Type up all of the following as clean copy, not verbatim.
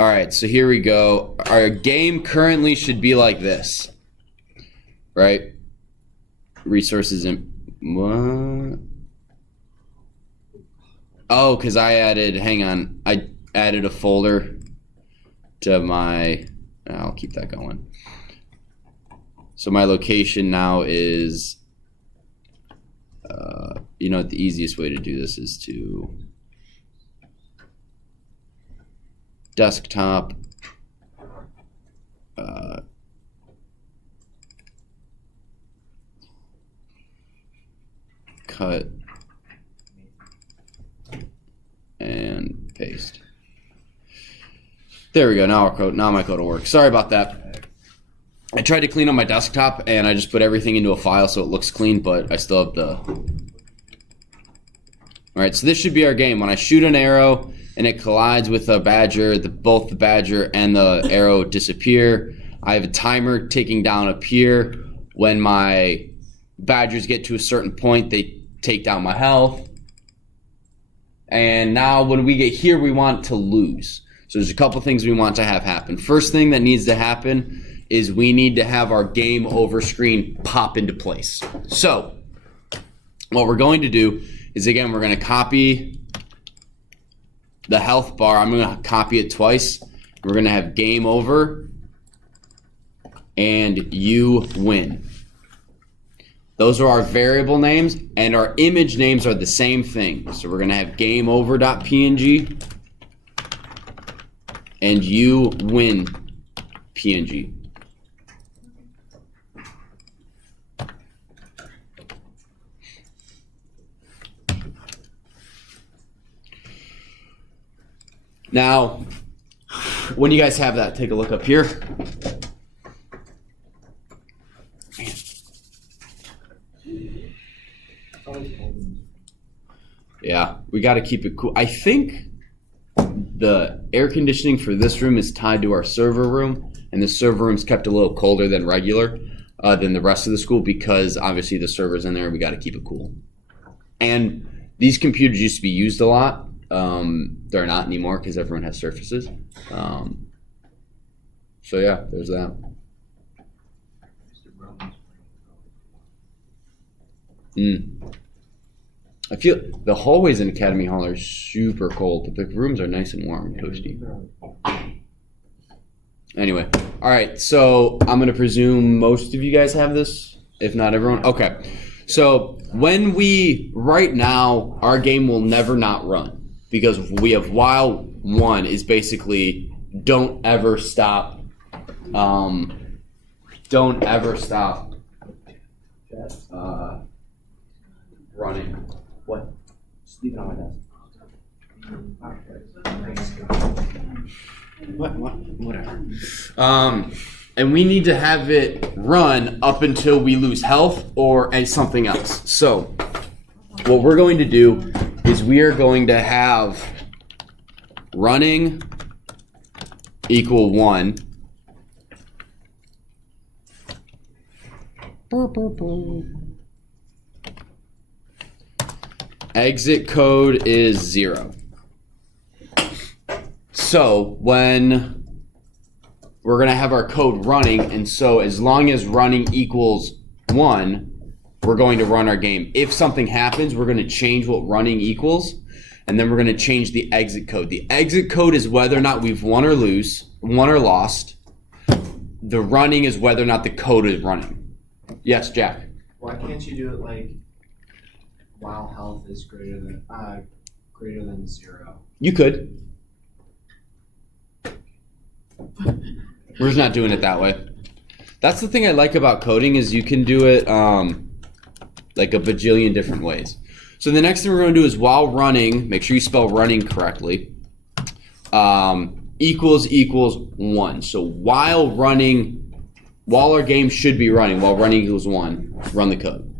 All right, so here we go. Our game currently should be like this, right? Resources in what? Oh, because I added. Hang on, I added a folder to my. I'll keep that going. So my location now is. You know, the easiest way to do this is to desktop. Cut and paste. There we go. Now our code. Now my code will work. Sorry about that. I tried to clean up my desktop and I just put everything into a file so it looks clean, but I still have the. All right, so this should be our game. When I shoot an arrow and it collides with a badger, both the badger and the arrow disappear. I have a timer ticking down up here. When my badgers get to a certain point, they take down my health. And now when we get here, we want to lose. So there's a couple things we want to have happen. First thing that needs to happen is we need to have our game over screen pop into place. So what we're going to do is, again, we're going to copy the health bar. I'm going to copy it twice. We're going to have game over and you win. Those are our variable names, and our image names are the same thing. So we're going to have game over.png and you win PNG. Now, when you guys have that, take a look up here. Yeah, we got to keep it cool. I think the air conditioning for this room is tied to our server room, and the server room's kept a little colder than regular than the rest of the school because obviously the server's in there and we got to keep it cool. And these computers used to be used a lot. They're not anymore because everyone has Surfaces. So yeah, there's that. I feel the hallways in Academy Hall are super cold, but the rooms are nice and warm and toasty. Anyway, all right, so I'm going to presume most of you guys have this, if not everyone. Okay, so when right now, our game will never not run because we have while one is basically don't ever stop. Don't ever stop running. What? Just leave it on my desk. What? Whatever. And we need to have it run up until we lose health or something else. So what we're going to do is we are going to have running equal 1. Exit code is 0. So when we're going to have our code running, and so as long as running equals 1, we're going to run our game. If something happens, we're going to change what running equals, and then we're going to change the exit code. The exit code is whether or not we've won or lost. The running is whether or not the code is running. Yes, Jack? Why can't you do it like while health is greater than 0? You could. We're just not doing it that way. That's the thing I like about coding is you can do it like a bajillion different ways. So the next thing we're going to do is while running, make sure you spell running correctly, equals 1. So while our game should be running, while running equals 1, run the code.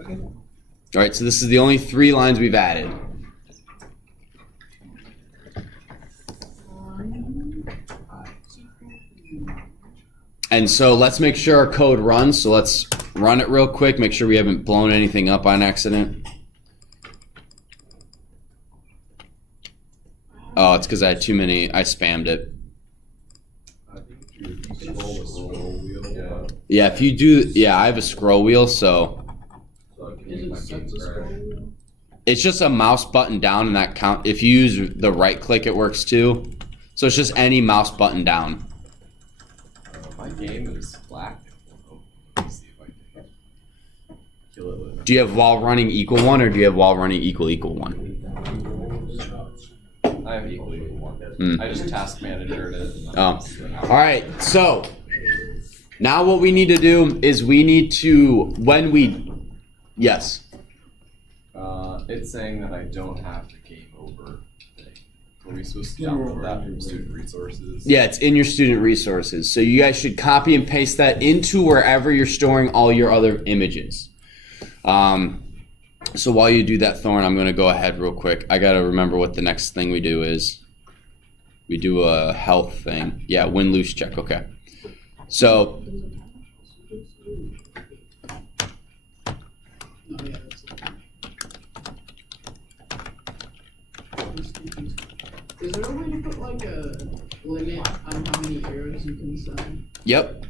Okay. All right, so this is the only 3 lines we've added. And so let's make sure our code runs. So let's run it real quick, make sure we haven't blown anything up on accident. Oh, it's because I had too many. I spammed it. I think you scroll the scroll wheel. Yeah. Yeah, if you do, yeah, I have a scroll wheel, so So I can Is make it my set game to crash. scroll wheel? it's just a mouse button down and that count. If you use the right click, it works too. So it's just any mouse button down. My game is black. Let's see if I can kill it with. Do you have while running equal 1 or do you have while running equal 1? I have equally one. Hmm. I just task managered it. Oh. All right, so now what we need to do is we need to, when we, yes. It's saying that I don't have the game over thing. Are we supposed to download that from student resources? Yeah, it's in your student resources. So you guys should copy and paste that into wherever you're storing all your other images. So while you do that, Thorn, I'm going to go ahead real quick. I got to remember what the next thing we do is. We do a health thing. Yeah, win-lose check. Okay. So, Oh, yeah, that's Is there a way to put like a limit on how many arrows you can send? yep.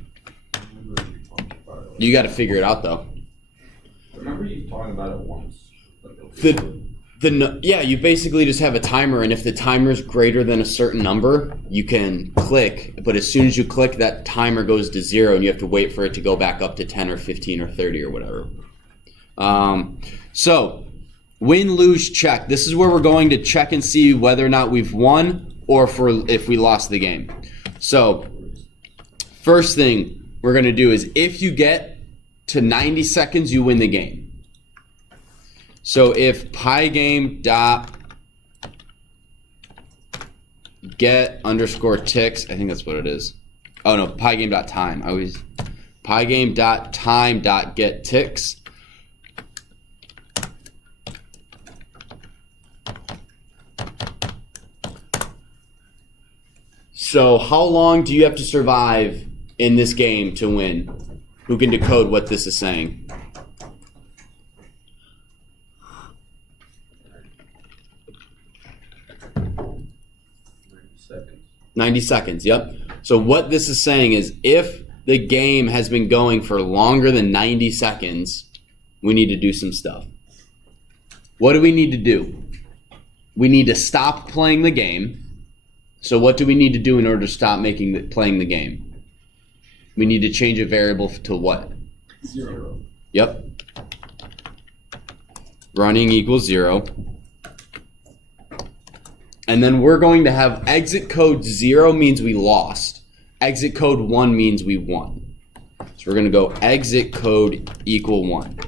I remember you talked about it. You got to figure it out, though. I remember you talking about it once. Yeah, you basically just have a timer, and if the timer is greater than a certain number, you can click. But as soon as you click, that timer goes to 0, and you have to wait for it to go back up to 10 or 15 or 30 or whatever. So, win-lose check. This is where we're going to check and see whether or not we've won or if we lost the game. So, first thing we're going to do is if you get to 90 seconds, you win the game. So if pygame dot get underscore ticks, I think that's what it is. Oh no, pygame dot time. I always pygame dot time dot get ticks. So how long do you have to survive in this game to win? Who can decode what this is saying? 90 seconds, yep. So what this is saying is if the game has been going for longer than 90 seconds, we need to do some stuff. What do we need to do? We need to stop playing the game. So what do we need to do in order to stop playing the game? We need to change a variable to what? 0. Yep. Running equals 0. And then we're going to have exit code 0 means we lost. Exit code 1 means we won. So we're going to go exit code equal 1.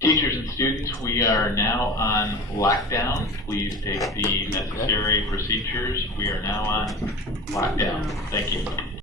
Teachers and students, we are now on lockdown. Please take the necessary procedures. We are now on lockdown. Thank you.